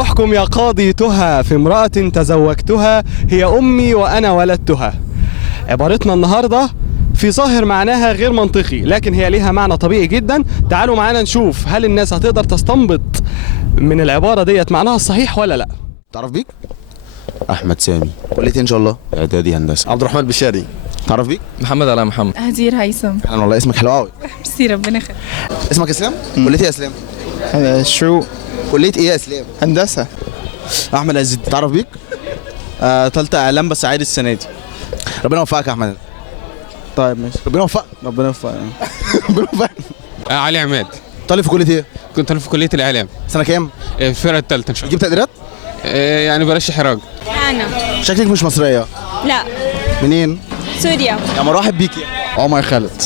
احكم يا قاضي تهى في امرأة تزوجتها هي أمي وأنا ولدتها. عبارتنا النهاردة في ظاهر معناها غير منطقي، لكن هي ليها معنى طبيعي جدا. تعالوا معانا نشوف هل الناس هتقدر تستنبط من العبارة ديت معناها الصحيح ولا لا. تعرف بيك؟ احمد سامي، كلية إيه ان شاء الله؟ اعدادي هندسه. عبد الرحمن بشاري. تعرف بيك؟ محمد علاء محمد. هدير هيثم. اهلا والله، اسمك حلو قوي. ميرسي ربنا يخليك. اسمك اسلام؟ كلية ايه يا اسلام؟ شو كلية ايه يا اسلام؟ هندسة. احمد عز الدين. تعرف بيك؟ تالتة اعلام بس عادي السنه دي. ربنا يوفقك يا احمد. طيب ماشي، ربنا يوفقك. ربنا يوفقك. ربنا يوفقك. علي عماد. طالب في كلية ايه؟ كنت أنا في كلية الإعلام. سنة كام؟ الفرقة الثالثة إن شاء الله. جبت تقديرات؟ يعني برشح راجل. أنا شكلك مش مصرية. لا منين؟ سوريا. يا مرحب بيكي. عمر خالد.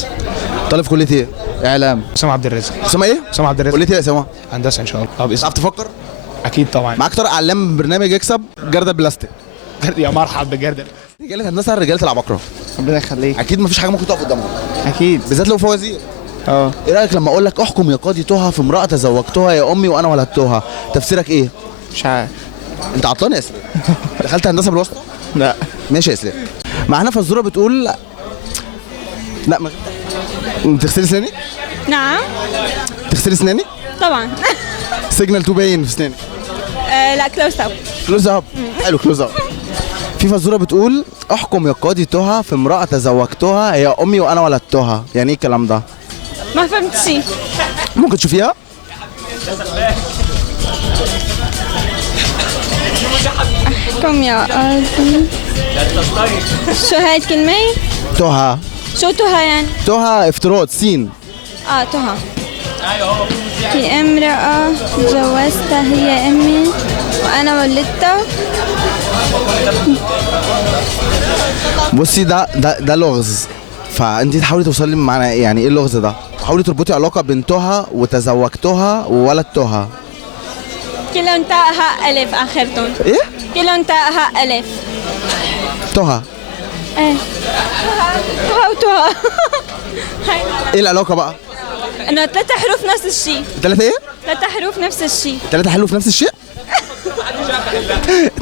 طالب في كلية ايه؟ إعلام. اسامه عبد الرازق. اسامة ايه؟ اسامه عبد الرازق. كلية ايه يا اسامة؟ هندسه ان شاء الله. طب اسم تعرف تفكر؟ اكيد طبعا. معاك طارق علام من برنامج اكسب جردل بلاستيك. يا مرحب بجد. رجالة هندسة رجالة العباقرة. ربنا يخليك. أكيد مفيش حاجة ممكن تقف قدامهم. أكيد. بالذات لو فوازير. اه ايه رايك لما اقول لك احكم يا قاضي تهى في امراه تزوجتها يا امي وانا ولدتها؟ تفسيرك ايه؟ مش عارف. انت عطلان يا اسلام. دخلت هندسه بالواسطه؟ لا. ماشي يا اسلام. معانا فزوره بتقول لا ما تغسلي اسنانك؟ نعم تغسلي اسنانك؟ طبعا. سيجنال تو باين في اسنانك. لا كلوز اب. كلوز اب. حلو كلوز اب. في فزوره بتقول احكم يا قاضي تهى في امراه تزوجتها هي امي وانا ولدتها. يعني ايه الكلام ده؟ ما فهمت شيء. ممكن تشوفيها؟ احكم يا قاضي. شو هاي الكلمة؟ تهى. شو تها يعني؟ تهى افتراض سين. تها. في امرأة تجوزتها هي أمي وأنا ولدتها. بصي ده لغز، فانت تحاولي توصلي معنى يعني ايه اللغز ده. حاولي تربطي علاقه بين تهى وتزوجتها وولدتها. كلهم تاء ألف آخرتهم. ايه؟ كلهم تاء ألف. تهى. ايه تها وتها. ايه العلاقه بقى؟ انه ثلاثة حروف نفس الشيء. ثلاثه ايه؟ ثلاثة حروف نفس الشيء. ثلاثه حلو في نفس الشيء؟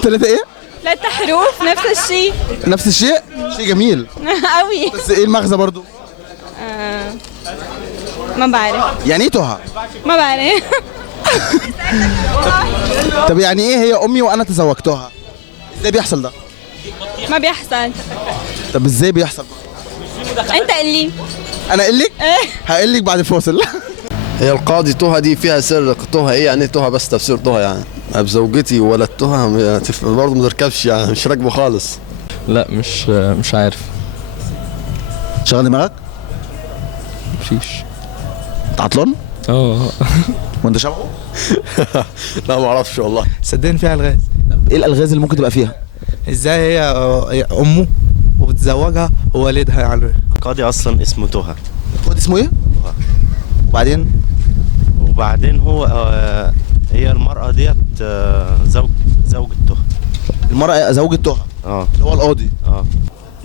ثلاثه ايه؟ ثلاثة حروف نفس الشيء. نفس الشيء؟ شيء جميل. قوي. بس ايه المغزى برضو؟ ما بعرف. يعني ايه تهى؟ ما بعرف. طب يعني ايه هي امي وانا تزوجتها؟ ازاي بيحصل ده؟ ما بيحصل. طب ازاي بيحصل؟ انت قل لي. انا اقول لك؟ ايه هقول لك بعد الفاصل. هي القاضي تهى دي فيها سر. تهى ايه يعني؟ تهى بس تفسير تهى يعني بزوجتي وولدتها برضه ما تركبش يعني، مش راكبه خالص. لا مش عارف. شغل دماغك؟ مفيش. انت عطلان؟ وانت شبهه؟ لا ما اعرفش والله. صدقني فيها الغاز. ايه الالغاز اللي ممكن تبقى فيها؟ ازاي هي امه وبتزوجها ووالدها يعني. قاضي اصلا اسمه تهى. هو ده اسمه ايه؟ وبعدين هو هي المرأة ديت زوجة تهى. المرأة زوجة تهى. اللي هو القاضي.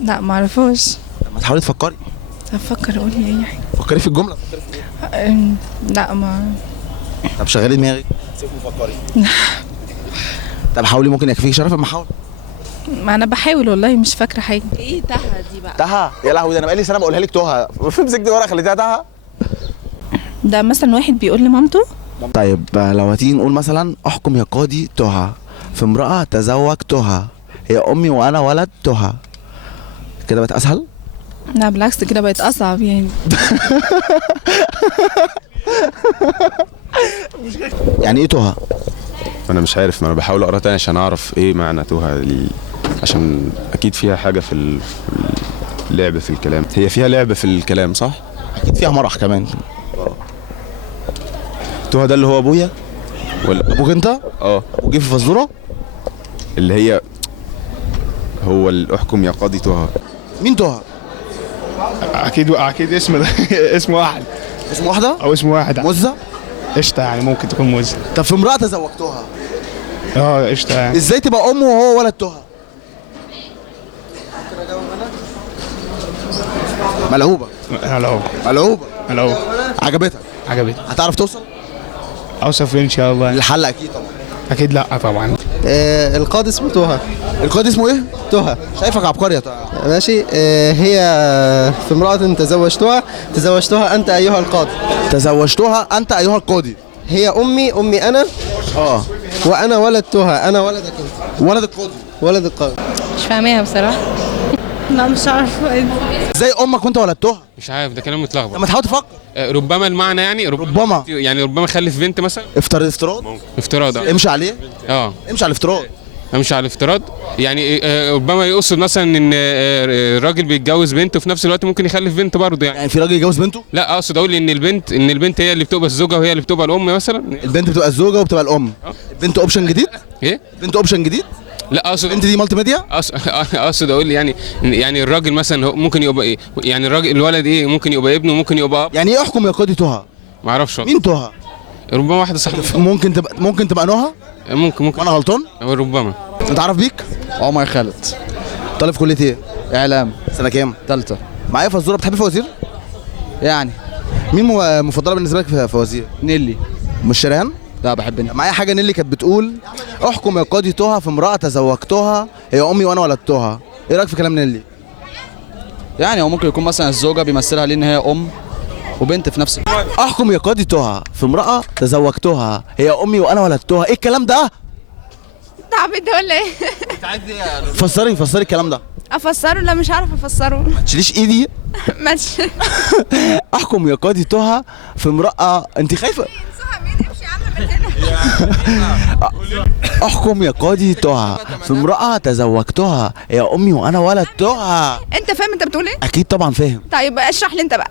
لا ما اعرفوش. ما تحاولي تفكري. افكر اقول لي اي حاجه. فكري في الجملة. لا ما. طب شغلي دماغك. سيبك فكري. طب حاولي، ممكن يكفيك شرف اما حاول. ما انا بحاول والله مش فاكره حاجه. ايه تها دي بقى؟ تهى يا لهوي، ده انا بقالي سنة بقولها لك تهى. امسك دي ورقة خليتها تهى. ده مثلا واحد بيقول لمامته. طيب لو هتيجي نقول مثلا احكم يا قاضي تهى في امرأة تزوجتها هي امي وانا ولد تهى، كده بقت اسهل؟ لا بالعكس كده بقت اصعب يعني. يعني ايه تهى؟ انا مش عارف، ما انا بحاول اقرا تاني عشان اعرف ايه معنى تهى عشان اكيد فيها حاجه في اللعب في الكلام. هي فيها لعب في الكلام صح؟ اكيد فيها مرح كمان. تهى ده اللي هو ابويا ولا ابوك انت؟ وجه في فزوره اللي هي هو احكم يا قاضي تهى. مين تهى؟ اكيد اسم اسم واحد. اسم واحده او اسم واحد. مزه. قشطه يعني، ممكن تكون مزه. طب في امرأة تزوجتها قشطه يعني. ازاي تبقى امه وهو ولد تهى؟ ملعوبه. ملعوبه. عجبتك. هتعرف توصل؟ اوصف ان شاء الله. الحل اكيد طبعا. اكيد لا طبعا. القاضي اسمه طه. القاضي اسمه ايه؟ طه. شايفك عبقري يا طه. ماشي. هي في امرأة تزوجتها أنت أيها القاضي. تزوجتها انت ايها القاضي. هي أمي أنا، وأنا ولدتها، أنا ولدك أنت. ولد القاضي. ولد القاضي. مش فاهماها بصراحة. لا مش عارفة. ازاي امك وانت ولدتها؟ مش عارف، ده كلام متلخبط. لما تحاول تفكر. ربما المعنى يعني ربما. يعني ربما خلف بنت مثلا. افتراض. افتراض. امشي عليه. امشي على الافتراض. امشي على الافتراض. يعني ربما يقصد مثلا ان الراجل بيتجوز بنت وفي نفس الوقت ممكن يخلف بنت برضه يعني. يعني في راجل يتجوز بنته؟ لا، اقصد اقول ان البنت هي اللي بتبقى الزوجه وهي اللي بتبقى الام مثلا. البنت بتبقى الزوجه وبتبقى الام. البنت اوبشن جديد؟ ايه؟ البنت اوبشن جديد؟ لا، اقصد البنت دي مالتي ميديا؟ اقصد اقول يعني الراجل مثلا ممكن يبقى ايه؟ يعني الولد ايه؟ ممكن يبقى ابنه وممكن يبقى اب. يعني ايه احكم يا قاضي طه؟ ما اعرفش. مين طه؟ ربما واحده صاحبتي. ممكن تبقى نهى؟ ممكن وانا غلطان؟ ربما. انت عارف بيك؟ عمر خالد. طالب في كليه ايه؟ إعلام. سنه كام؟ ثالثة. معايا فزوره. بتحب فوازير؟ يعني مين مفضله بالنسبه لك في فوازير؟ نيلي. مش شريهان؟ لا بحب معايا حاجه نيلي كانت بتقول احكم يا قاضي طه في امراه تزوجتها هي امي وانا ولدتها. ايه رايك في كلام نيلي؟ يعني هو ممكن يكون مثلا الزوجة بيمثلها ليه إن هي أم وبنت في نفس الوقت. احكم يا قاضي طه في امراه تزوجتها هي امي وانا ولدتها. ايه الكلام ده؟ تعبت ولا ايه؟ فسري الكلام ده. افسره؟ لا مش عارفة افسره. ما تشيليش ايدي. ماشي. احكم يا قاضي طه في امراه. انت خايفه؟ احكم يا قاضي طه في امراه تزوجتها هي امي وانا ولدتها. انت فاهم انت بتقول ايه؟ اكيد طبعا فاهم. طيب اشرح لي انت بقى.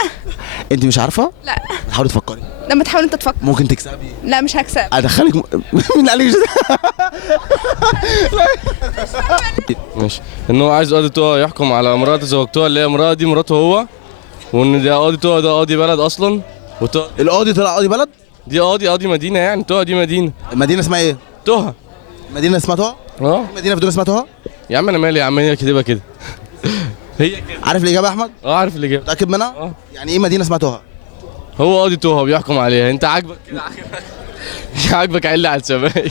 انت مش عارفه؟ لا. حاولي تفكري. لما تحاول انت تفكر. ممكن تكسبي. لا مش هكسب. ادخلك مين قال لي ماشي. ان هو عايز قاضي طه يحكم على امراه تزوجتها اللي هي امراه دي مراته هو، وان ده قاضي طه ده قاضي بلد اصلا. القاضي طلع قاضي بلد؟ دي قاضي مدينه يعني. طه دي مدينه. المدينه اسمها ايه؟ طه. مدينه اسمها طه؟ مدينه في دول اسمها طه؟ يا عم انا مالي يا عم، هي كاتبها كده. هي كده. عارف الاجابه يا احمد؟ عارف الاجابه. متاكد منها؟ يعني ايه مدينه اسمها طه؟ هو قاضي طه بيحكم عليها. انت عاجبك كده؟ عاجبك عيل على السماء.